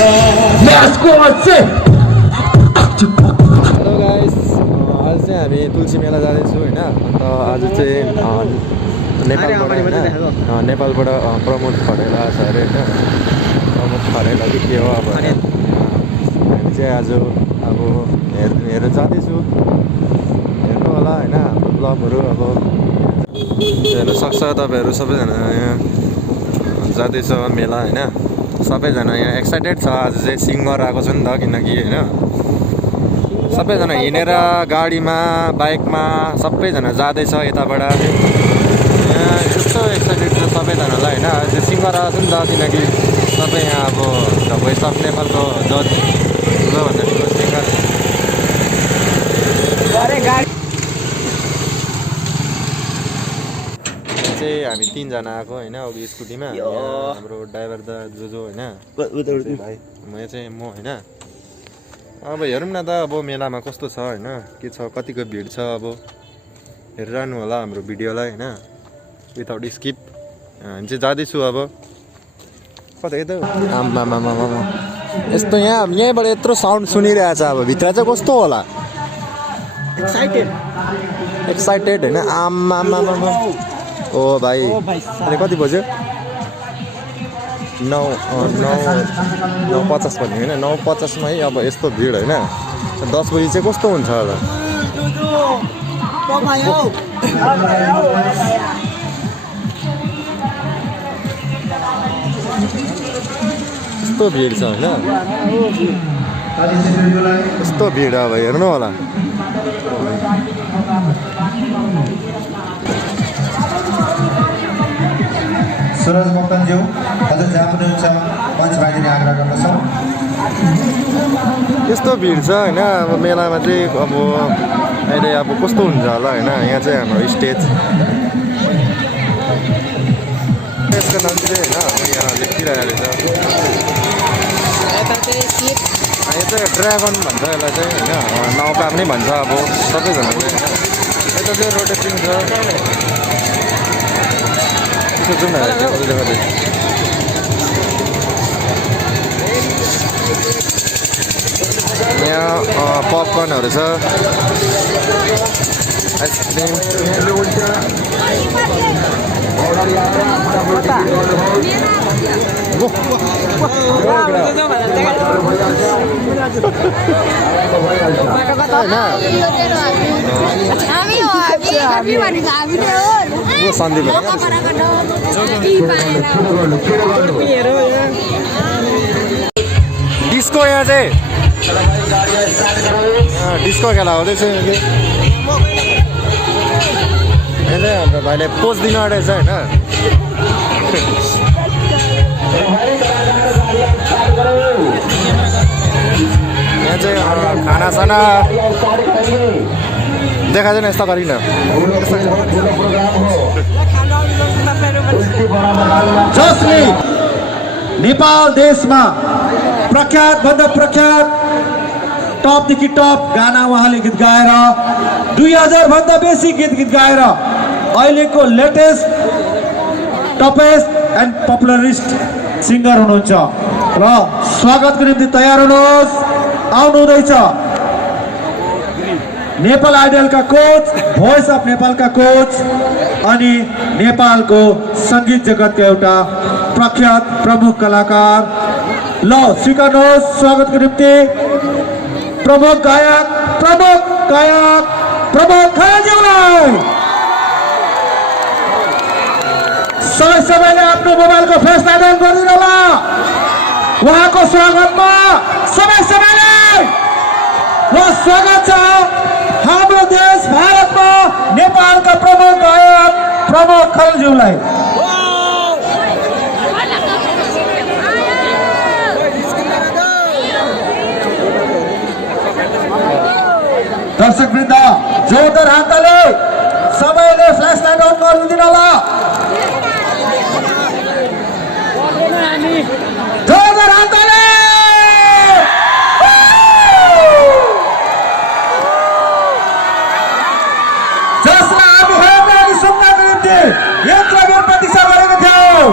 Let's go say. Hello guys, आज चाहिँ हामी तुलसी मेला जाँदैछौँ होइन। अन्त आज चाहिँ नेपालबाट प्रमोद खरेल आएको छ अरे होइन। प्रमोद खरेल कि के हो अब हामी चाहिँ आज अब हेर्न जाँदैछु, हेर्नु होला होइन। हाम्रो ब्लगहरू अब हेर्न सक्छ तपाईँहरू सबैजना। यहाँ जाँदैछ मेला होइन। सबैजना यहाँ एक्साइटेड छ। आज चाहिँ सिङ्गर आएको छ नि त, किनकि होइन सबैजना हिँडेर गाडीमा बाइकमा सबैजना जाँदैछ यताबाट। यहाँ यस्तो एक्साइटेड छ सबैजनालाई होइन। आज सिङ्गर आएको छ नि त, किनकि सबै यहाँ अब द भोइस अफ नेपालको जज ठुलोभन्दा ठुलो सिङ्गर चाहिँ हामी तीनजना आएको होइन। अघि स्कुटीमा हाम्रो ड्राइभर द जो होइन, भाइ म चाहिँ म होइन। अब हेरौँ न त अब मेलामा कस्तो छ होइन, के छ, कतिको भिड छ। अब हेरिरहनु होला हाम्रो भिडियोलाई होइन, विदाउट स्किप। हामी चाहिँ जाँदैछु अब कता यता। आम्मामामा यस्तो यहीँबाट यत्रो साउन्ड सुनिरहेछ। अब भित्र चाहिँ कस्तो होला, एक्साइटेड होइन। आम्मामामा ओ भाइ अहिले कति बज्यो? 9:50 भन्ने होइन, 9:50मा है अब यस्तो भिड होइन। 10 बजी चाहिँ कस्तो हुन्छ होला। यस्तो भिड छ होइन, यस्तो भिड अब हेर्नु होला। सुरज मोक्तानज्यू हजुर जहाँ पनि हुन्छ मञ्चमा आइदिने आग्रह गर्दछौँ। यस्तो भिड छ होइन। अब मेलामा चाहिँ अब अहिले अब कस्तो हुन्छ होला होइन। यहाँ चाहिँ हाम्रो स्टेज, यसको नाम चाहिँ होइन यहाँ लेखिरहेको रहेछ। यो चाहिँ ड्रागन भन्छ यसलाई चाहिँ होइन, नौका पनि भन्छ अब सबैजनाले होइन। यता चाहिँ रोटेटिङ छ। जाउँ न यहाँ पपकर्नहरू छ, आइसक्रिम। सन्दीप डिस्को, यहाँ चाहिँ डिस्को खेला हुँदैछ। यहाँ चाहिँ हाम्रो भाइले पोज दिनु आँटेको छ होइन। यहाँ चाहिँ खानासाना देखाउँदैन यस्तो गरिकन। जसले नेपाल देशमा प्रख्यात भन्दा प्रख्यात टपदेखि टप गाना उहाँले गीत गाएर 2000 भन्दा बेसी गीत गाएर अहिलेको लेटेस्ट टपेस्ट एन्ड पपुलरिस्ट सिङ्गर हुनुहुन्छ। र स्वागतको निम्ति तयार हुनुहोस्, आउनु हुँदैछ नेपाल आइडलका कोच, भोइस अफ नेपालका कोच अनि नेपालको सङ्गीत जगतका एउटा प्रख्यात प्रमुख कलाकार। ल स्वीकार्नुहोस् स्वागतको निम्ति प्रमुख गायक प्रमोद खरेलज्यूलाई। सबैले आफ्नो मोबाइलको फ्ल्यासलाई अन गरिदिनु होला। उहाँको स्वागतमा सबैले र स्वागत छ हाम्रो देश भारतमा नेपालका प्रमुख गायक प्रमोद खरेलज्यूलाई। दर्शकवृन्द जोरदार हातले सबैले फ्ल्यासलाई अन गरिदिनु होला। जोरदार हातले जसलाई हामी सुन्नको निम्ति यत्रो बेर प्रतीक्षा गरेको थियौँ।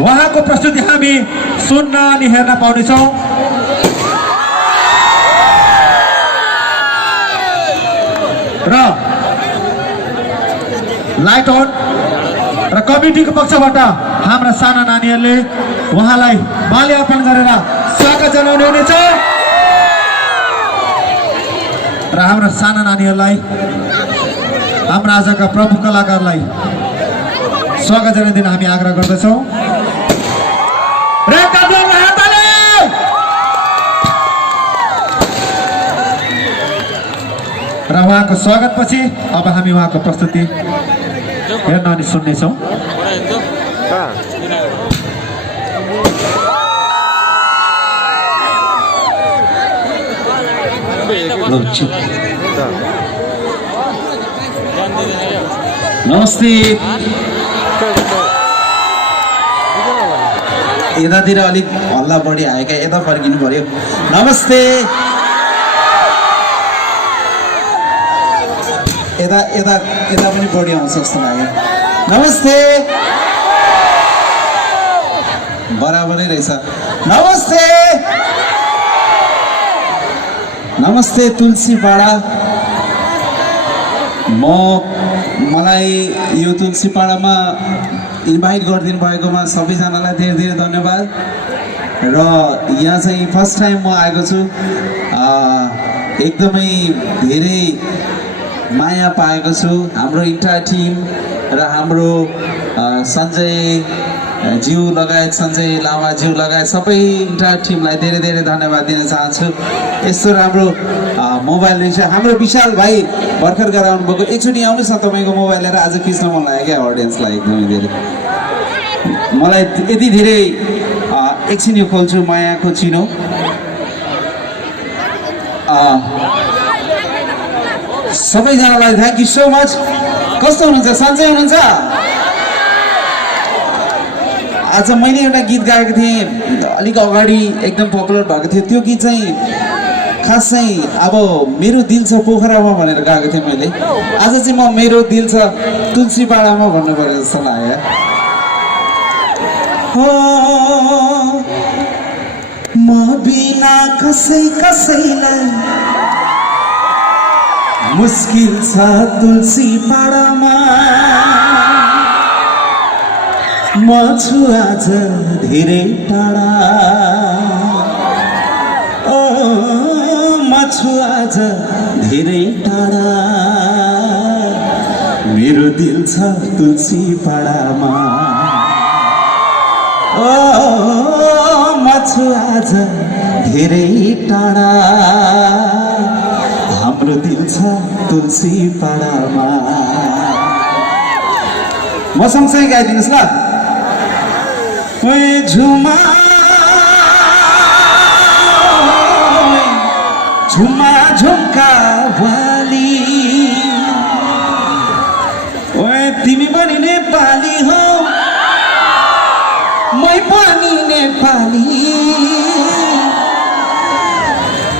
उहाँको प्रस्तुति हामी सुन्न अनि हेर्न पाउनेछौँ। र लाइट अन र कमिटीको पक्षबाट हाम्रा साना नानीहरूले उहाँलाई माल्यार्पण गरेर स्वागत जनाउने हुनेछ र हाम्रा साना नानीहरूलाई हाम्रा आजका प्रमुख कलाकारलाई स्वागत जनाइदिन हामी आग्रह गर्दछौँ। र उहाँको स्वागतपछि अब हामी उहाँको प्रस्तुति हेर्न अनि सुन्नेछौँ। नमस्ते। यतातिर अलिक हल्ला बढी आयो क्या, यता फर्किनु पर्यो। नमस्ते। यता यता यता पनि बढी आउँछ जस्तो लाग्यो। नमस्ते। बराबरै रहेछ। नमस्ते। नमस्ते तुलसीपाडा। मलाई यो तुलसीपाडामा इन्भाइट गरिदिनु भएकोमा सबैजनालाई धेरै धेरै धन्यवाद। र यहाँ चाहिँ फर्स्ट टाइम म आएको छु। एकदमै धेरै माया पाएको छु। हाम्रो इन्टायर टिम र हाम्रो सञ्जय ज्यू लगायत सञ्जय लामाज्यू लगायत सबै इन्टायर टिमलाई धेरै धेरै धन्यवाद दिन चाहन्छु। यस्तो राम्रो मोबाइल रहेछ। हाम्रो विशाल भाइ भर्खर गराउनु भएको। एकचोटि आउनुहोस् न तपाईँको मोबाइल लिएर। आज खिच्न मन लाग्यो क्या अडियन्सलाई एकदमै धेरै। मलाई यति धेरै एकछिन यो खोल्छु मायाको चिनो। सबैजनालाई थ्याङ्क यू सो मच। कस्तो हुनुहुन्छ? सन्चै हुनुहुन्छ? आज मैले एउटा गीत गाएको थिएँ अलिक अगाडि, एकदम पपुलर भएको थियो। त्यो गीत चाहिँ खास चाहिँ अब मेरो दिल छ पोखरामा भनेर गाएको थिएँ मैले। आज चाहिँ म मेरो दिल छ तुलसीपाडामा भन्नु पर्यो जस्तो लाग्यो। म बिना कसैलाई मुस्किल छ तुलसीपाडामा। म छु आज धेरै टाढा। म छु आज धेरै टाढा। मेरो दिल छ तुलसीपाडामा। म छु आज धेरै टाढा। हाम्रो दिल छ तुलसीपाडामा। म सँगसँगै गाइदिनुहोस् ल। ओए झुमा झुमा झुम्का वाली। ओए तिमी पनि नेपाली हो, मै पनि नेपाली।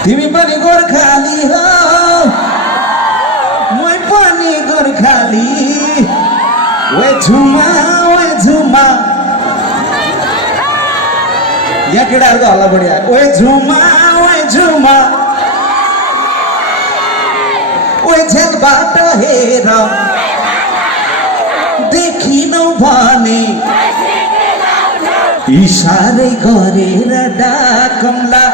तिमी पनि गोर्खाली हो, मै पनि गोर्खाली। ओए झुमा यहाँ केटाहरूको हल्ला बढी आयो। ओए झुमा ओए झ्यालबाट हेर देखिनौ भने इसारै गरेर डाकमला।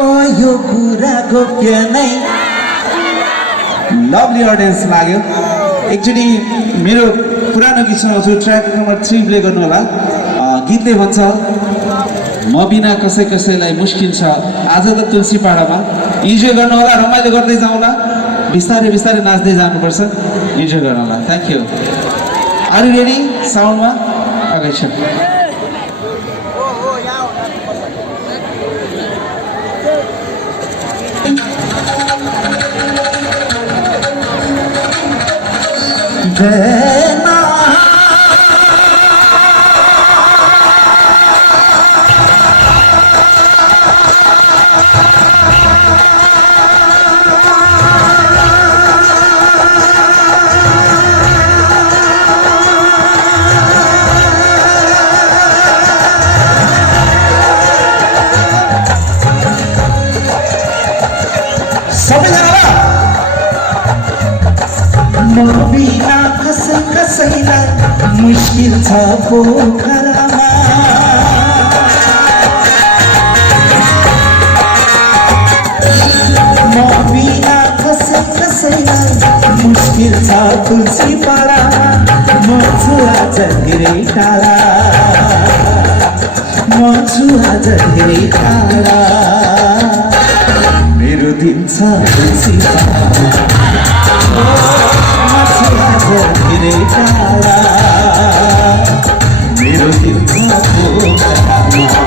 ओ यो कुरा गोप्य नै। लभली अडियन्स लाग्यो। एकचोटि मेरो पुरानो गीत सुनाउँछु। ट्र्याक नम्बर 3 प्ले गर्नु होला। गीतले भन्छ म बिना कसैलाई मुस्किल छ आज त तुलसीपाडामा। इन्जोय गर्नु होला, रमाइलो गर्दै जाउँला। बिस्तारै बिस्तारै नाच्दै जानुपर्छ। इन्जोय गर्नु होला। Thank you. Are you ready? साउन्डमा अगाडि छ। मुस्किल छ पोखरामा म बिना कसैलाई मुस्किल छ तुलसी पाडामा म छु आज धेरै टाढा म छु आज धेरै टाढा मेरो दिन छ तुलसी पाडामा म छु आज धेरै टाढा मेरो दिन छ पोखरामा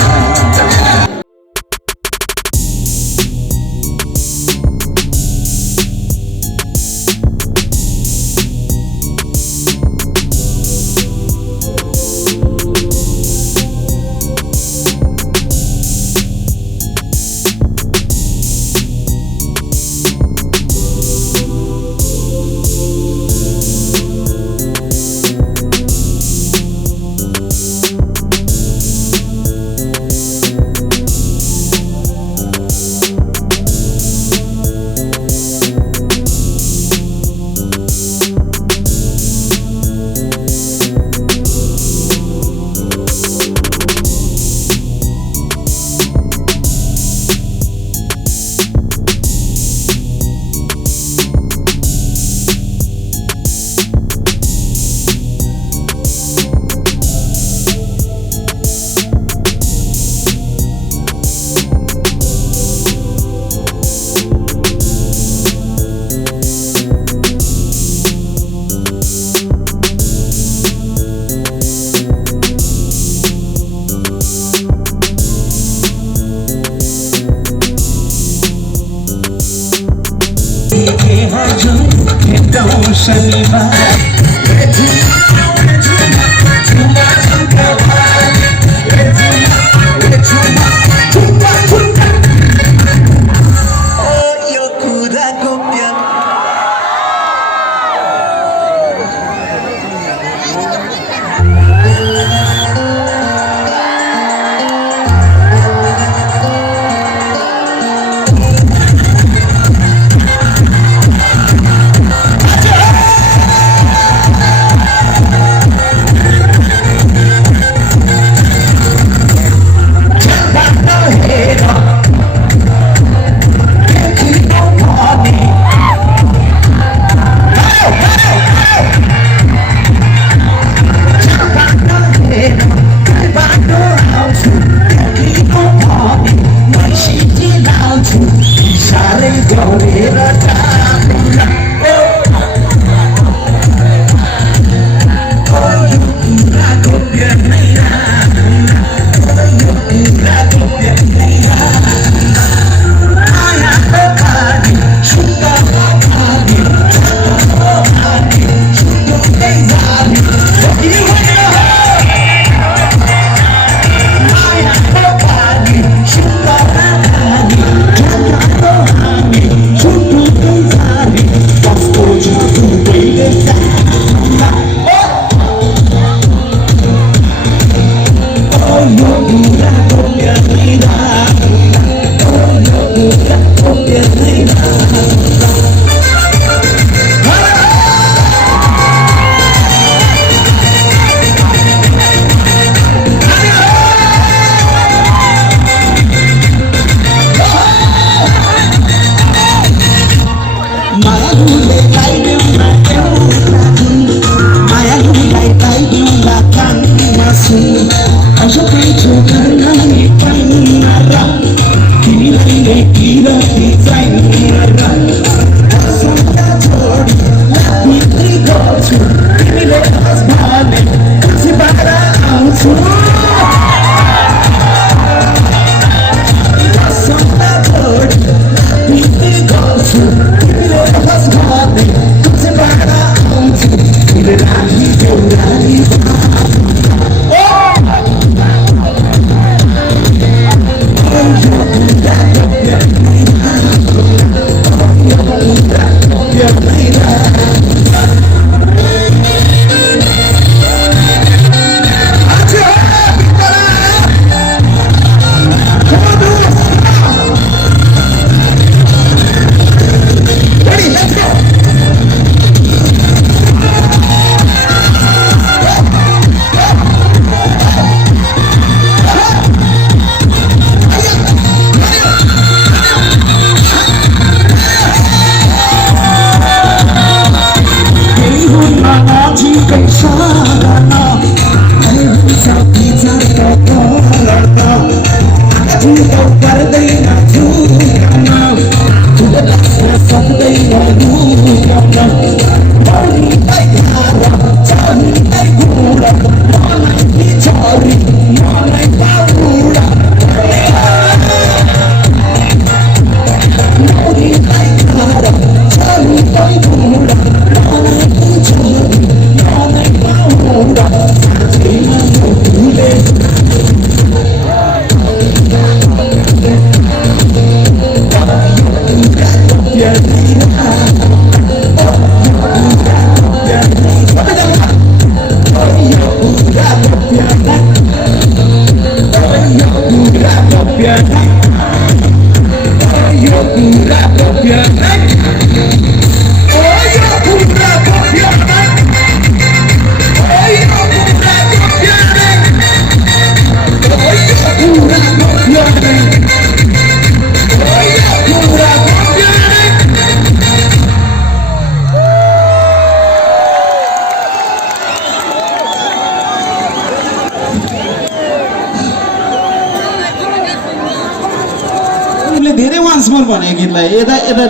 धेरै वान्स मोर भने गीतलाई यता यता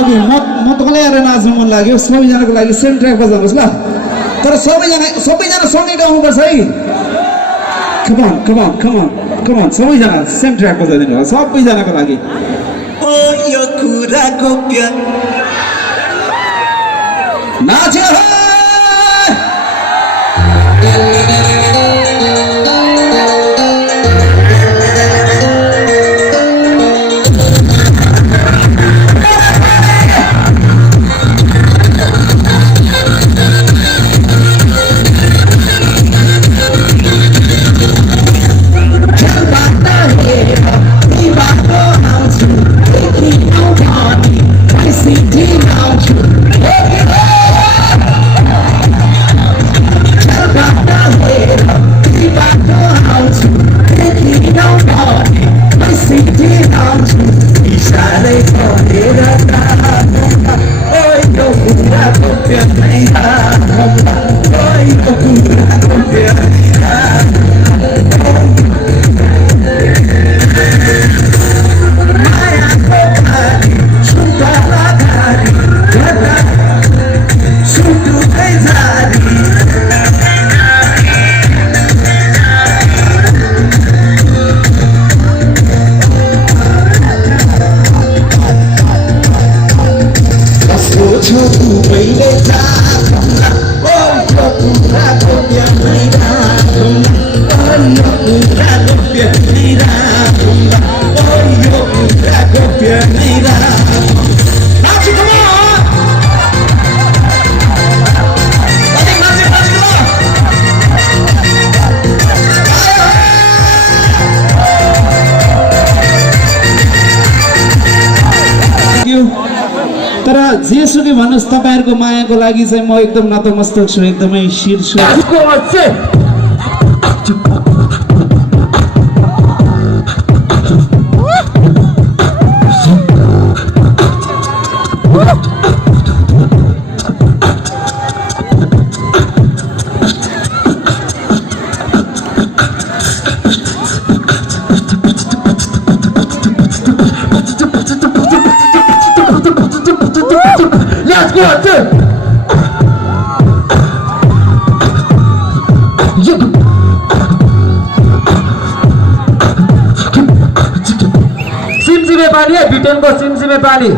ओके म तपाईँलाई आएर नाच्नु मन लाग्यो सबैजनाको लागि सेम ट्र्याक बजाउनुहोस् ल तर सबैजना सँगै गाउनुपर्छ है कमान कमान कमान कमान सबैजना सेम ट्र्याक बजाइदिनु होला सबैजनाको लागि ओ यो कुरा गोप्य नाच्यो तर जेसुकै भन्नुहोस् तपाईँहरूको मायाको लागि चाहिँ म एकदम नतमस्तक छु एकदमै शिर छु Let's go, dude! सिमसिमे पानी है ब्रिटेनको सिमसिमे पानी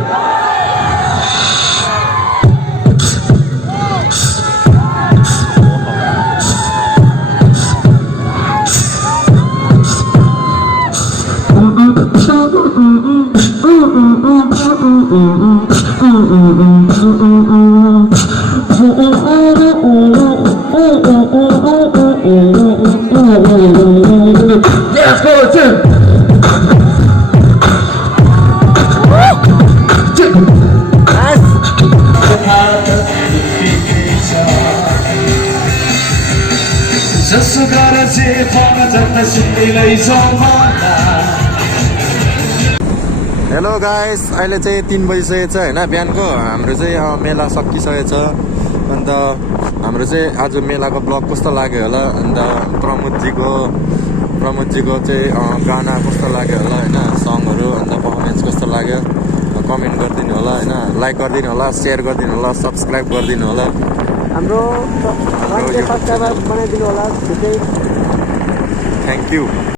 Let's go, dude! Hello guys अहिले चाहिँ 3 बजिसकेको छ होइन बिहानको हाम्रो चाहिँ मेला सकिसकेको छ अन्त हाम्रो चाहिँ आज मेलाको ब्लग कस्तो लाग्यो होला, अन्त प्रमोदजीको चाहिँ गाना कस्तो लाग्यो होला होइन, सङहरू, अन्त पर्फर्मेन्स कस्तो लाग्यो कमेन्ट गरिदिनु होला होइन, लाइक गरिदिनु होला, सेयर गरिदिनु होला, सब्सक्राइब गरिदिनु होला, हाम्रो सब्सक्राइबर बनाइदिनु होला। Thank you.